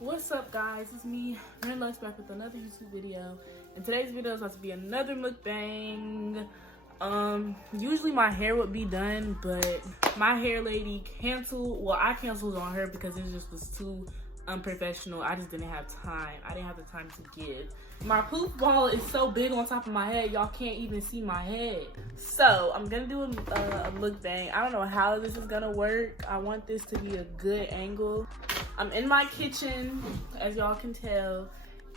What's up, guys? It's me, Lux, back with another YouTube video. And today's video is about to be another mukbang. Usually my hair would be done, but my hair lady canceled. Well, I canceled on her because it just was too unprofessional. I just didn't have time. I didn't have the time to give. My poof ball is so big on top of my head, y'all can't even see my head. So I'm gonna do a mukbang. I don't know how this is gonna work. I want this to be a good angle. I'm in my kitchen, as y'all can tell,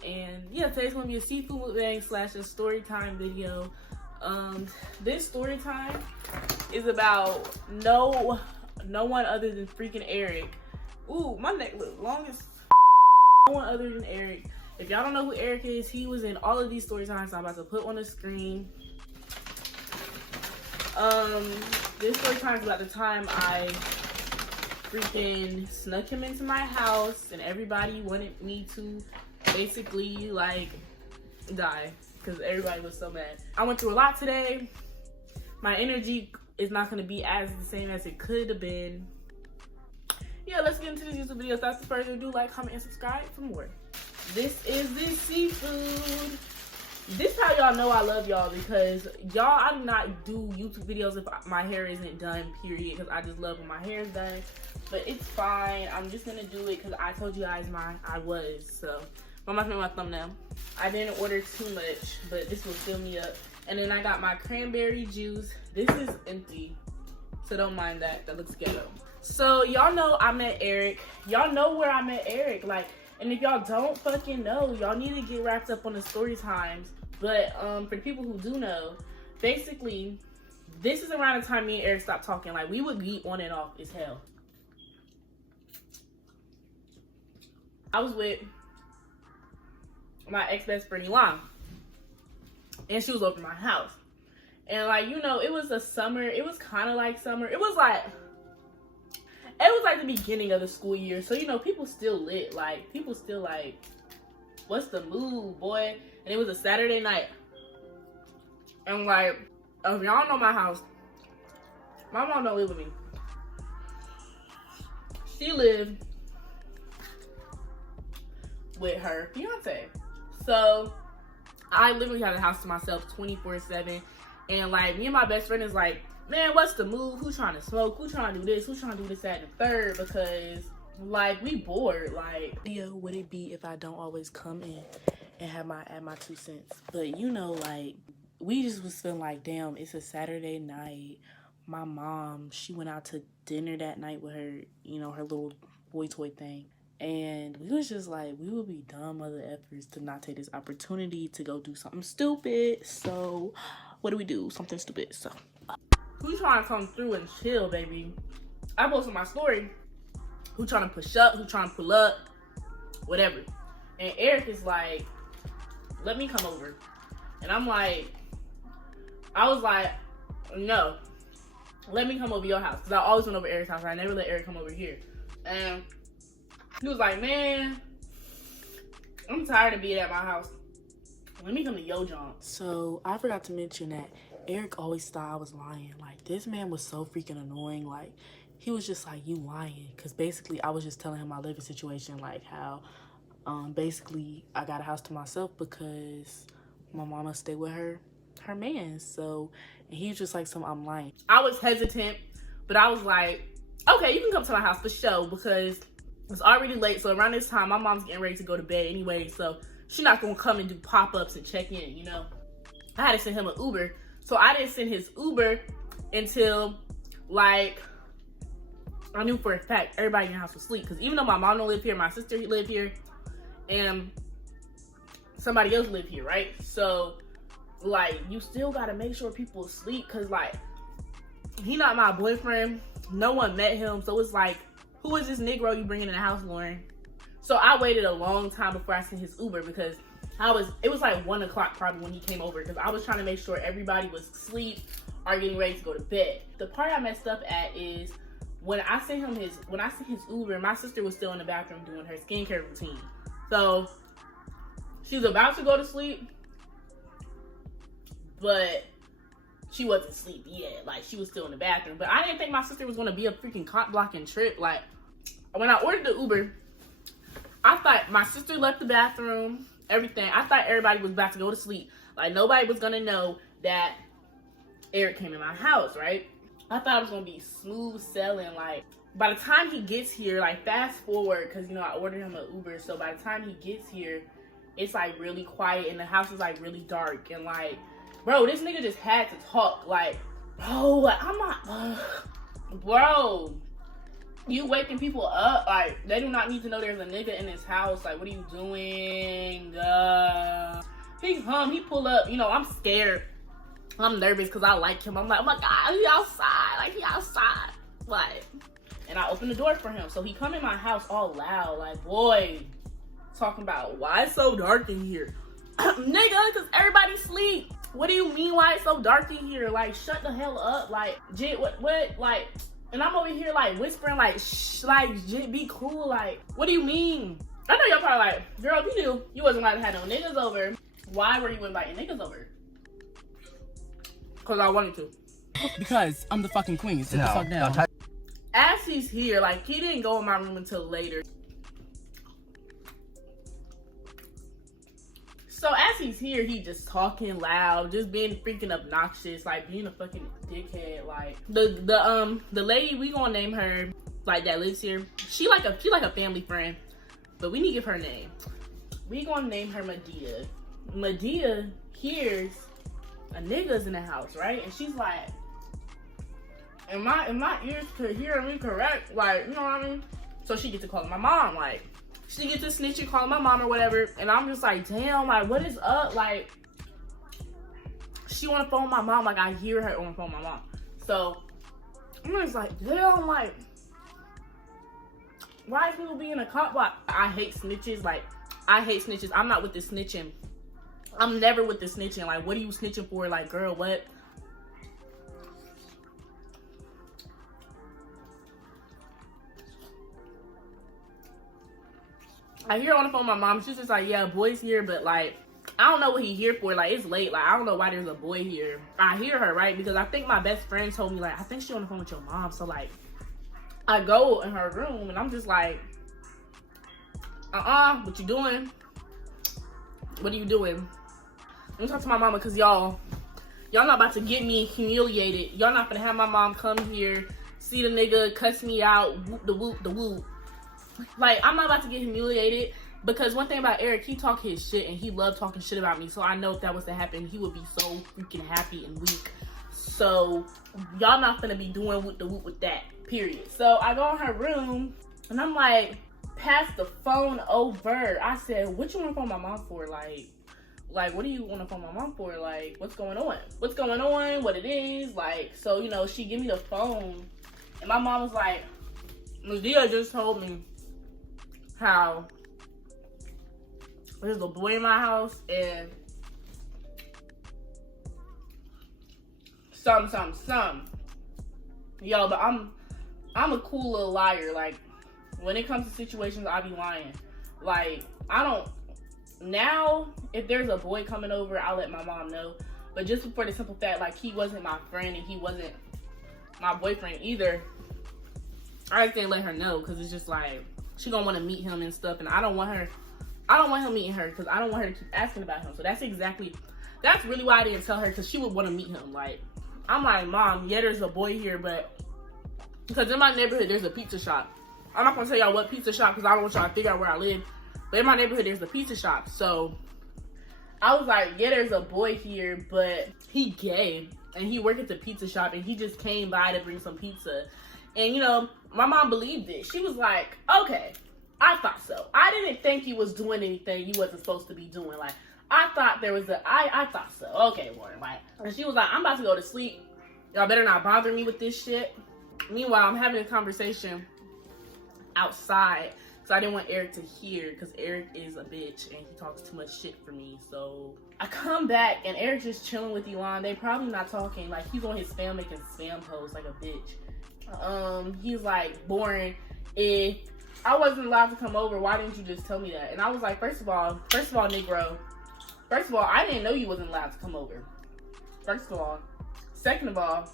and yeah, today's gonna be a seafood mukbang slash a story time video. This story time is about no one other than freaking Eric. Ooh, my neck looks long as no one other than Eric. If y'all don't know who Eric is, he was in all of these story times I'm about to put on the screen. This story time is about the time I freaking snuck him into my house and everybody wanted me to basically like die because everybody was so mad. I went through a lot today. My energy is not going to be as the same as it could have been. Yeah, let's get into this YouTube video. So without further ado, like, comment, and subscribe for more. This is the seafood. This is how y'all know I love y'all, because y'all, I do not do YouTube videos if my hair isn't done, period, because I just love when my hair is done. But it's fine. I'm just gonna do it because I told you guys I was. So I'm not gonna my thumbnail. I didn't order too much, but this will fill me up. And then I got my cranberry juice. This is empty, so don't mind that. That looks ghetto. So y'all know I met Eric. Y'all know where I met Eric. Like, and if y'all don't fucking know, y'all need to get wrapped up on the story times. But for the people who do know, basically, this is around the time me and Eric stopped talking. Like, we would be on and off as hell. I was with my ex-best friend, Elon, and she was over my house. And like, you know, it was a summer. It was kind of like summer. It was like the beginning of the school year. So, you know, people still lit. Like, people still like, what's the mood, boy? And it was a Saturday night. And like, if y'all know my house, my mom don't live with me. She lived with her fiance. So I literally had a house to myself 24/7. And like, me and my best friend is like, man, what's the move? Who's trying to smoke? Who's trying to do this? Who's trying to do this, that, and the third? Because like, we bored. Like, video would it be if I don't always come in and have add my 2 cents? But you know, like, we just was feeling like, damn, it's a Saturday night. My mom, she went out to dinner that night with her, you know, her little boy toy thing. And we was just like, we would be dumb mother efforts to not take this opportunity to go do something stupid. So what do? Something stupid. So who trying to come through and chill, baby? I posted my story. Who trying to push up? Who trying to pull up? Whatever. And Eric is like, let me come over. And I'm like, I was like, no, let me come over your house. Because I always went over Eric's house. I never let Eric come over here. And he was like, man, I'm tired of being at my house. Let me come to your joint. So I forgot to mention that Eric always thought I was lying. Like, this man was so freaking annoying. Like, he was just like, you lying. Because basically, I was just telling him my living situation. Like, how basically I got a house to myself because my mama stayed with her man. So, and he was just like, I'm lying. I was hesitant, but I was like, okay, you can come to my house for sure, because it's already late. So around this time, my mom's getting ready to go to bed anyway. So she's not going to come and do pop-ups and check in, you know. I had to send him an Uber. So I didn't send his Uber until, like, I knew for a fact everybody in the house was asleep. Because even though my mom don't live here, my sister lived here, and somebody else lived here, right? So, like, you still got to make sure people asleep. Because, like, he not my boyfriend. No one met him. So it's like, who is this Negro you bringing in the house, Lauren? So I waited a long time before I sent his Uber, because it was like 1 o'clock probably when he came over, because I was trying to make sure everybody was asleep or getting ready to go to bed. The part I messed up at is when I sent his Uber, my sister was still in the bathroom doing her skincare routine. So she was about to go to sleep, but she wasn't asleep yet. Like, she was still in the bathroom. But I didn't think my sister was going to be a freaking cop blocking trip. Like, when I ordered the Uber, I I thought my sister left the bathroom, everything. I thought everybody was about to go to sleep. Like, nobody was gonna know that Eric came in my house, right? I thought it was gonna be smooth sailing. Like, by the time he gets here, like, fast forward, because, you know, I ordered him an Uber. So by the time he gets here, it's, like, really quiet. And the house is, like, really dark. And, like, bro, this nigga just had to talk. Like, bro, like, I'm not... bro, you waking people up. Like, they do not need to know there's a nigga in his house. Like, what are you doing? He pull up. You know, I'm scared. I'm nervous because I like him. I'm like, oh my God, he outside. Like, he outside. Like, and I open the door for him. So he come in my house all loud. Like, boy, talking about why it's so dark in here. Nigga, because everybody sleep. What do you mean why it's so dark in here? Like, shut the hell up. Like, Jit, what, like, and I'm over here, like, whispering, like, shh, like, Jit, be cool. Like, what do you mean? I know y'all probably like, girl, if you knew you wasn't allowed to have no niggas over, why were you inviting niggas over? Because I wanted to. Because I'm the fucking queen. Sit the fuck down. As he's here, like, he didn't go in my room until later. So as he's here, he just talking loud, just being freaking obnoxious, like being a fucking dickhead. Like, the lady, we gonna name her, like, that lives here. She like a family friend, but we need to give her a name. We gonna name her Medea. Medea hears a nigga's in the house, right? And she's like, and my ears could hear me correct, like, you know what I mean? So she gets to call my mom, like, she gets to snitching, calling my mom or whatever, and I'm just like, damn, like, what is up? Like, she on the phone with my mom, like, I hear her on the phone with my mom. So I'm just like, damn, like, why is people being a cop? Like, I hate snitches, like, I hate snitches. I'm not with the snitching. I'm never with the snitching. Like, what are you snitching for? Like, girl, what? I hear her on the phone with my mom. She's just like, yeah, boy's here, but, like, I don't know what he here for. Like, it's late. Like, I don't know why there's a boy here. I hear her, right? Because I think my best friend told me, like, I think she on the phone with your mom. So, like, I go in her room, and I'm just like, what you doing? What are you doing? Let me talk to my mama, because y'all not about to get me humiliated. Y'all not gonna have my mom come here, see the nigga, cuss me out, whoop the whoop the whoop. Like, I'm not about to get humiliated, because one thing about Eric, he talk his shit, and he loved talking shit about me. So I know if that was to happen, he would be so freaking happy and weak. So y'all not gonna be doing whoop the whoop with that, period. So I go in her room, and I'm like, pass the phone over. I said, what you want to phone my mom for? Like, what do you want to phone my mom for? Like, what's going on? What's going on? What it is? Like, so, you know, she give me the phone, and my mom was like, Medea just told me how there's a boy in my house, and some. Yo, but I'm a cool little liar. Like, when it comes to situations, I be lying. Like, I don't, now, if there's a boy coming over, I'll let my mom know. But just for the simple fact, like, he wasn't my friend, and he wasn't my boyfriend either, I just didn't let her know, because it's just like, she gonna want to meet him and stuff, and I don't want him meeting her, because I don't want her to keep asking about him. So that's really why I didn't tell her, because she would want to meet him. Like, I'm like, Mom, yeah, there's a boy here, but, because in my neighborhood, there's a pizza shop. I'm not gonna tell y'all what pizza shop, because I don't want y'all to figure out where I live, but in my neighborhood, there's a pizza shop. So I was like, yeah, there's a boy here, but he gay, and he work at the pizza shop, and he just came by to bring some pizza. And, you know, my mom believed it. She was like, okay, I thought so. I didn't think he was doing anything he wasn't supposed to be doing. Like, I thought there was I thought so. Okay, Lauren, like, and she was like, I'm about to go to sleep. Y'all better not bother me with this shit. Meanwhile, I'm having a conversation outside, so I didn't want Eric to hear, because Eric is a bitch, and he talks too much shit for me. So I come back, and Eric's just chilling with Elon. They probably not talking. Like, he's on his spam, making spam posts like a bitch. He's like, boring. If I wasn't allowed to come over, why didn't you just tell me that? And I was like, first of all, Negro, I didn't know you wasn't allowed to come over. First of all. Second of all,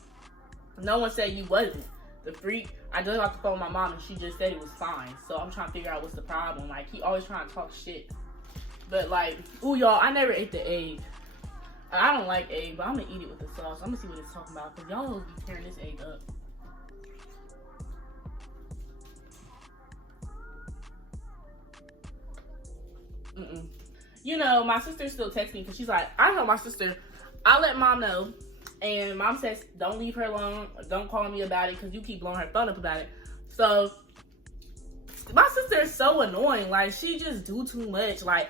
no one said you wasn't. the freak. I just got the phone with my mom and she just said it was fine. So I'm trying to figure out what's the problem. Like, he always trying to talk shit. But like, ooh, y'all, I never ate the egg. I don't like egg, but I'm gonna eat it with the sauce. I'm gonna see what it's talking about, because y'all be tearing this egg up. You know, my sister still texts me because she's like, I know my sister. I let mom know, and mom says, don't leave her alone. Don't call me about it because you keep blowing her phone up about it. So my sister is so annoying. Like, she just do too much. Like,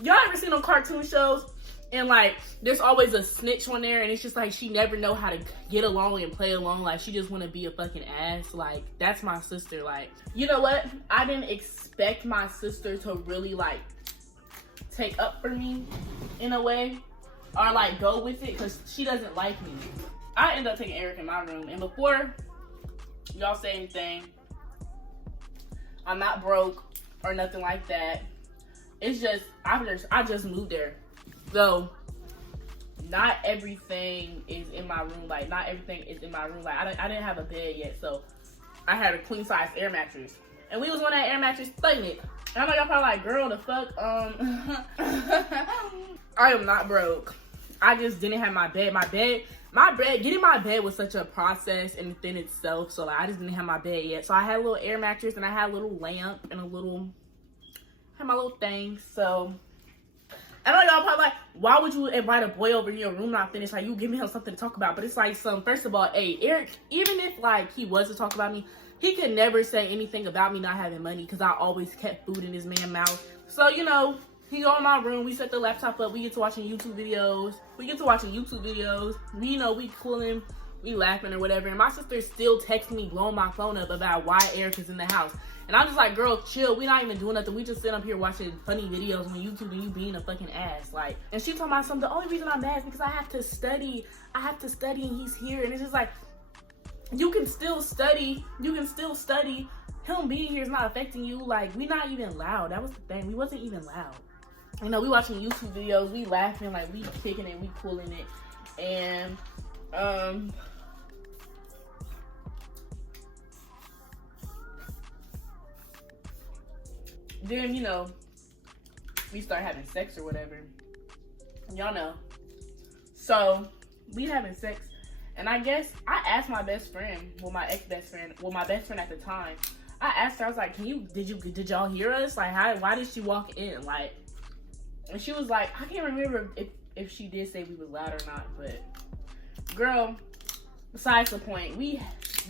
y'all ever seen on cartoon shows? And like, there's always a snitch on there, and it's just like she never know how to get along and play along. Like, she just want to be a fucking ass. Like, that's my sister. Like, you know what? I didn't expect my sister to really like take up for me in a way, or like go with it, because she doesn't like me. I end up taking Eric in my room, and before y'all say anything, I'm not broke or nothing like that. It's just I just moved there, so not everything is in my room. Like, not everything is in my room. Like, I didn't have a bed yet, so I had a queen size air mattress, and we was on that air mattress thugging it. And I know y'all probably like, girl, the fuck, I am not broke. I just didn't have my bed. Getting my bed was such a process in within itself. So like, I just didn't have my bed yet. So I had a little air mattress, and I had a little lamp, and had my little thing. So I know y'all probably like, why would you invite a boy over in your room not finished? Like, you give me something to talk about. But it's like, first of all, hey, Eric, even if like he was to talk about me, he could never say anything about me not having money, because I always kept food in his man's mouth. So, you know, he go in my room, we set the laptop up, we get to watching YouTube videos. We, you know, we cooling, we laughing or whatever. And my sister still texting me, blowing my phone up about why Eric is in the house. And I'm just like, girl, chill. We not even doing nothing. We just sit up here watching funny videos on YouTube and you being a fucking ass. Like, and she talking about something. The only reason I'm mad is because I have to study and he's here. And it's just like, you can still study. Him being here is not affecting you. Like, we not even loud. That was the thing. We wasn't even loud. You know, we watching YouTube videos. We laughing. Like, we kicking it. We cooling it. And, then, you know, we start having sex or whatever. Y'all know. So, we having sex. And I guess I asked my best friend, my best friend at the time. I asked her, I was like, did y'all hear us? Like, why did she walk in? Like, and she was like, I can't remember if she did say we was loud or not, but girl, besides the point, we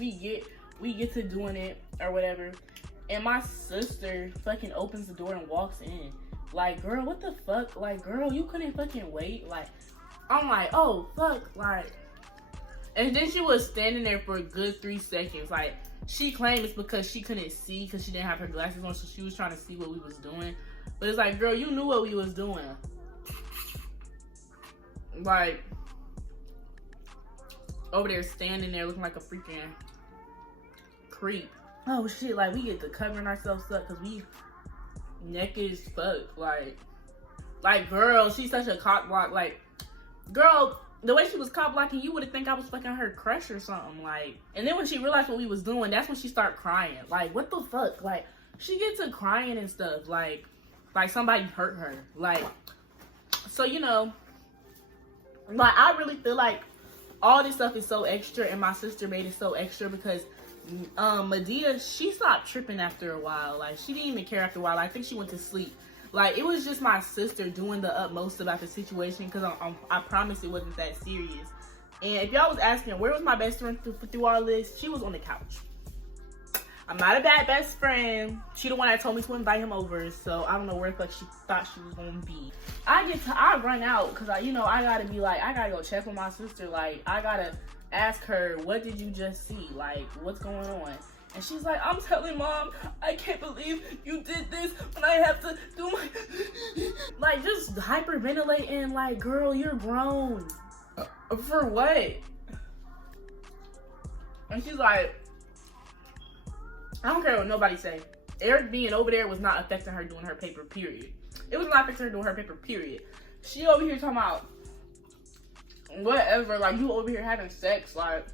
get to doing it or whatever. And my sister fucking opens the door and walks in. Like, girl, what the fuck? Like, girl, you couldn't fucking wait? Like, I'm like, oh, fuck, like. And then she was standing there for a good 3 seconds. Like, she claimed it's because she couldn't see because she didn't have her glasses on, so she was trying to see what we was doing. But it's like, girl, you knew what we was doing. Like, over there standing there looking like a freaking creep. Oh, shit, like, we get to covering ourselves up because we naked as fuck. Like, girl, she's such a cock block. Like, girl, the way she was cop blocking, you would have think I was fucking her crush or something. Like, and then when she realized what we was doing, that's when she started crying. Like, what the fuck? Like, she gets to crying and stuff. Like somebody hurt her. Like, so, you know, like, I really feel like all this stuff is so extra, and my sister made it so extra because Medea, she stopped tripping after a while. Like, she didn't even care after a while. I think she went to sleep. Like, it was just my sister doing the utmost about the situation, because I promise it wasn't that serious. And if y'all was asking, where was my best friend through all this? She was on the couch. I'm not a bad best friend. She the one that told me to invite him over, so I don't know where the fuck she thought she was gonna be. I run out, because I gotta be like, I gotta go check with my sister. Like, I gotta ask her, what did you just see? Like, what's going on? And she's like, I'm telling mom, I can't believe you did this when I have to do my... Like, just hyperventilating. Like, girl, you're grown. For what? And she's like, I don't care what nobody say. Eric being over there was not affecting her doing her paper, period. It was not affecting her doing her paper, period. She over here talking about whatever. Like, you over here having sex. Like,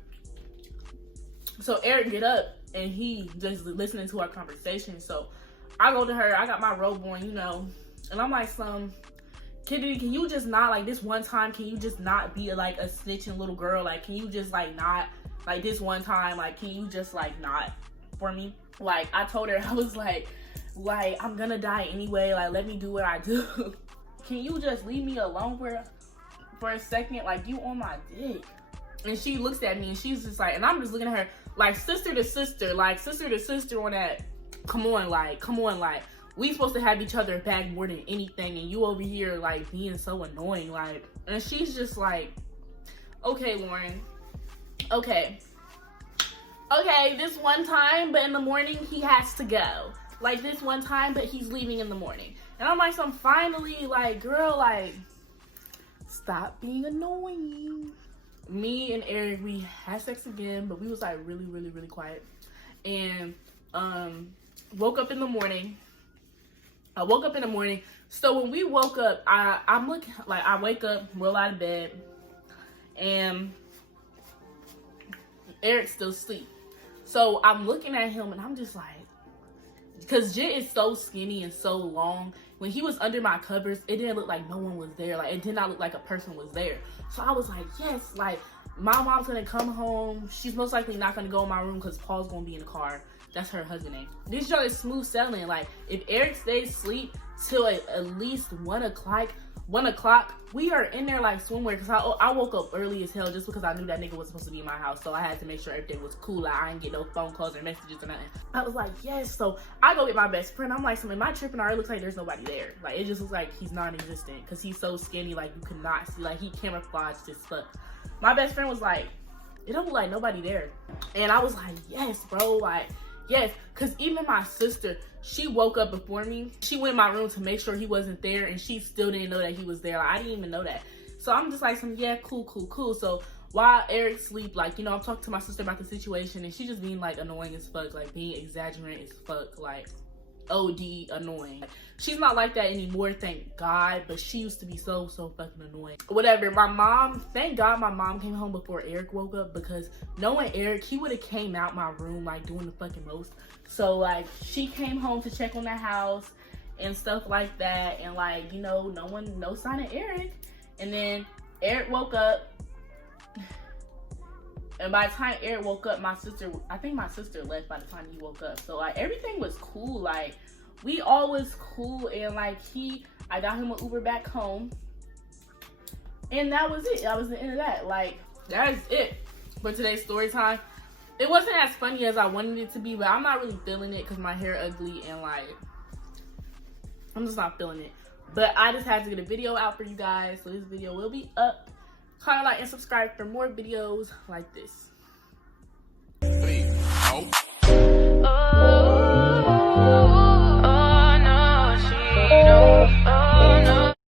So Eric get up and he just listening to our conversation. So I go to her, I got my robe on, you know, and I'm like, Kitty, can you just not, like, this one time, can you just not be like a snitching little girl? Like, can you just like not, like, this one time, like, can you just like not for me? Like, I told her, I was like I'm gonna die anyway, like, let me do what I do. Can you just leave me alone for a second? Like, you on my dick. And she looks at me and she's just like, and I'm just looking at her like sister to sister on that. Come on, like, we supposed to have each other back more than anything, and you over here like being so annoying, like. And she's just like, okay, Lauren, okay, this one time, but in the morning he has to go. Like, this one time, but he's leaving in the morning. And I'm like, so I'm finally like, girl, like, stop being annoying. Me and Eric, we had sex again, but we was like really, really, really quiet. And woke up in the morning. I woke up in the morning. So when we woke up, I'm looking, like, I wake up, roll out of bed, and Eric's still asleep. So I'm looking at him and I'm just like, because Jit is so skinny and so long, when he was under my covers, it didn't look like no one was there. Like, it did not look like a person was there. So I was like, yes, like, my mom's gonna come home. She's most likely not gonna go in my room because Paul's gonna be in the car. That's her husband name. This show is smooth sailing. Like, if Eric stays asleep till at least 1 o'clock, we are in there like swimwear. Because I woke up early as hell just because I knew that nigga was supposed to be in my house. So I had to make sure everything was cool. Like, I didn't get no phone calls or messages or nothing. I was like, yes. So I go get my best friend. I'm like, so am I tripping? Or it looks like there's nobody there. Like, it just looks like he's non-existent because he's so skinny. Like, you could not see. Like, he camouflaged as fuck. My best friend was like, it don't look like nobody there. And I was like, yes, bro. Like, yes, because even my sister, she woke up before me. She went in my room to make sure he wasn't there, and she still didn't know that he was there. Like, I didn't even know that. So I'm just like, yeah, cool. So while Eric sleep, like, you know, I'm talking to my sister about the situation, and she just being like annoying as fuck, like being exaggerating as fuck, like OD annoying. She's not like that anymore, thank God, but she used to be so fucking annoying. Whatever. My mom, thank God my mom came home before Eric woke up, because knowing Eric, he would have came out my room like doing the fucking most. So like, she came home to check on the house and stuff like that, and like, you know, no sign of Eric. And then Eric woke up, and by the time Eric woke up, I think my sister left by the time he woke up. So like, everything was cool. Like, we all was cool, and like, I got him an Uber back home, and that was it. That was the end of that. Like, that is it for today's story time. It wasn't as funny as I wanted it to be, but I'm not really feeling it because my hair ugly, and like, I'm just not feeling it. But I just had to get a video out for you guys, so this video will be up. Comment, like, and subscribe for more videos like this.